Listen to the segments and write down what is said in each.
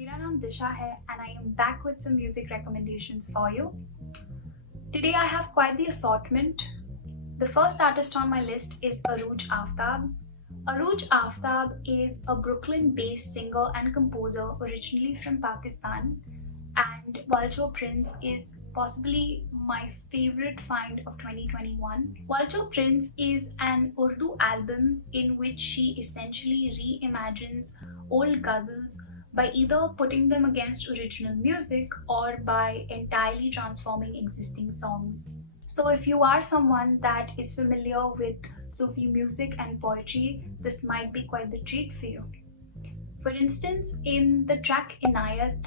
मेरा नाम Disha है and I am back with some music recommendations for you. Today I have quite the assortment. The first artist on my list is AFTAAB. AFTAAB is a Brooklyn-based singer and composer originally from Pakistan, and Vulture Prince is possibly my favorite find of 2021. Vulture Prince is an Urdu album in which she essentially reimagines old ghazals by either putting them against original music or by entirely transforming existing songs. So if you are someone that is familiar with Sufi music and poetry, this might be quite the treat for you. For instance, in the track INNAYAT,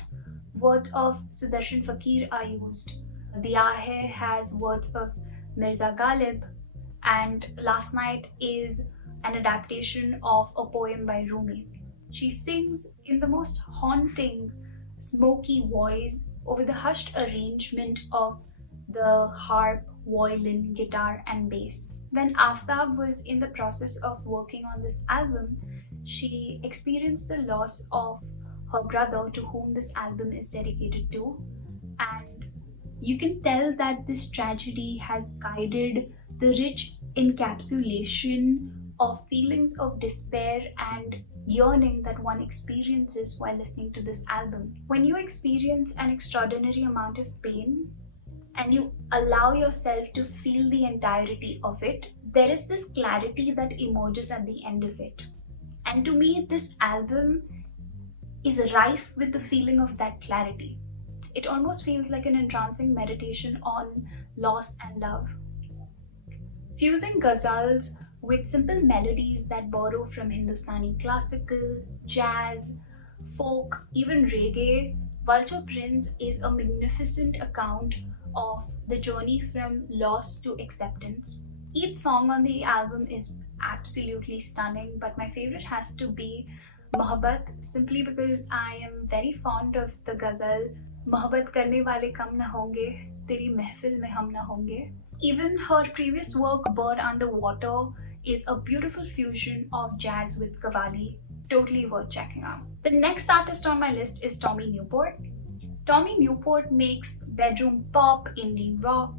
words of Sudarshan Fakir are used. DIYA has words of Mirza Ghalib, and Last Night is an adaptation of a poem by Rumi. She sings in the most haunting, smoky voice over the hushed arrangement of the harp, violin, guitar and bass. When AFTAAB was in the process of working on this album, she experienced the loss of her brother, to whom this album is dedicated to, and you can tell that this tragedy has guided the rich encapsulation of feelings of despair and yearning that one experiences while listening to this album. When you experience an extraordinary amount of pain and you allow yourself to feel the entirety of it, there is this clarity that emerges at the end of it. And to me, this album is rife with the feeling of that clarity. It almost feels like an entrancing meditation on loss and love. Fusing ghazals with simple melodies that borrow from Hindustani classical, jazz, folk, even reggae, Vulture Prince is a magnificent account of the journey from loss to acceptance. Each song on the album is absolutely stunning, but my favorite has to be Mohabbat, simply because I am very fond of the ghazal Mohabbat karne wale kam na honge, teri mehfil mein hum na honge. Even her previous work, Bird Underwater, is a beautiful fusion of jazz with qawwali. Totally worth checking out. The next artist on my list is Tommy Newport. Tommy Newport makes bedroom pop, indie rock,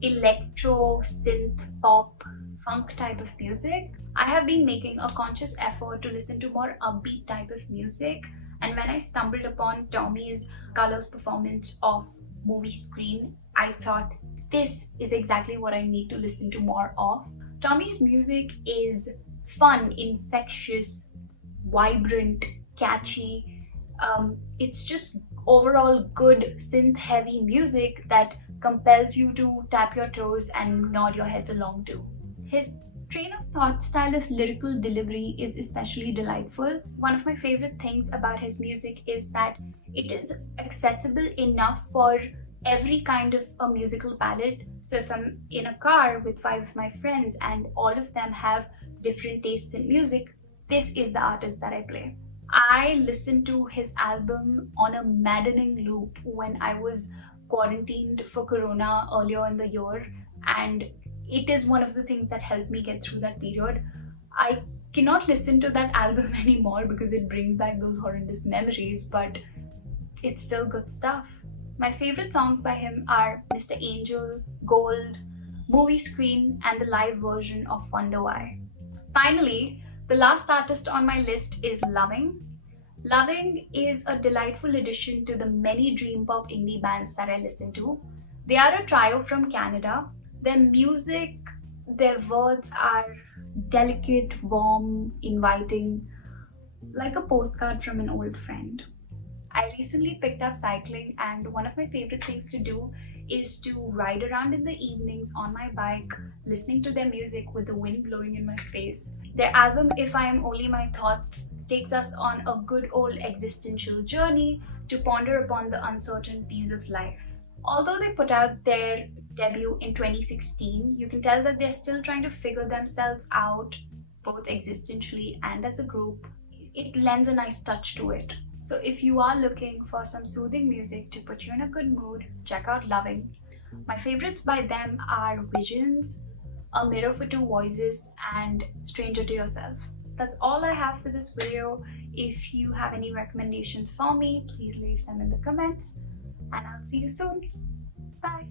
electro, synth pop, funk type of music. I have been making a conscious effort to listen to more upbeat type of music, and when I stumbled upon Tommy's Colors performance of Movie Screen, I thought this is exactly what I need to listen to more of. Tommy's music is fun, infectious, vibrant, catchy. It's just overall good synth-heavy music that compels you to tap your toes and nod your heads along to. His train of thought style of lyrical delivery is especially delightful. One of my favorite things about his music is that it is accessible enough for every kind of a musical palette. So if I'm in a car with 5 of my friends and all of them have different tastes in music, this is the artist that I play. I listened to his album on a maddening loop when I was quarantined for Corona earlier in the year, and it is one of the things that helped me get through that period. I cannot listen to that album anymore because it brings back those horrendous memories, but it's still good stuff. My favorite songs by him are Mr. Angel, Gold, Movie Screen, and the live version of Wonder Why. Finally, the last artist on my list is Loving. Loving is a delightful addition to the many dream pop indie bands that I listen to. They are a trio from Canada. Their music, their words are delicate, warm, inviting, like a postcard from an old friend. I recently picked up cycling, and one of my favorite things to do is to ride around in the evenings on my bike, listening to their music with the wind blowing in my face. Their album, If I Am Only My Thoughts, takes us on a good old existential journey to ponder upon the uncertainties of life. Although they put out their debut in 2016, you can tell that they're still trying to figure themselves out, both existentially and as a group. It lends a nice touch to it. So if you are looking for some soothing music to put you in a good mood, check out Loving. My favorites by them are Visions, A Mirror for Two Voices, and Stranger to Yourself. that's all I have for this video. If you have any recommendations for me, please leave them in the comments, and I'll see you soon. Bye.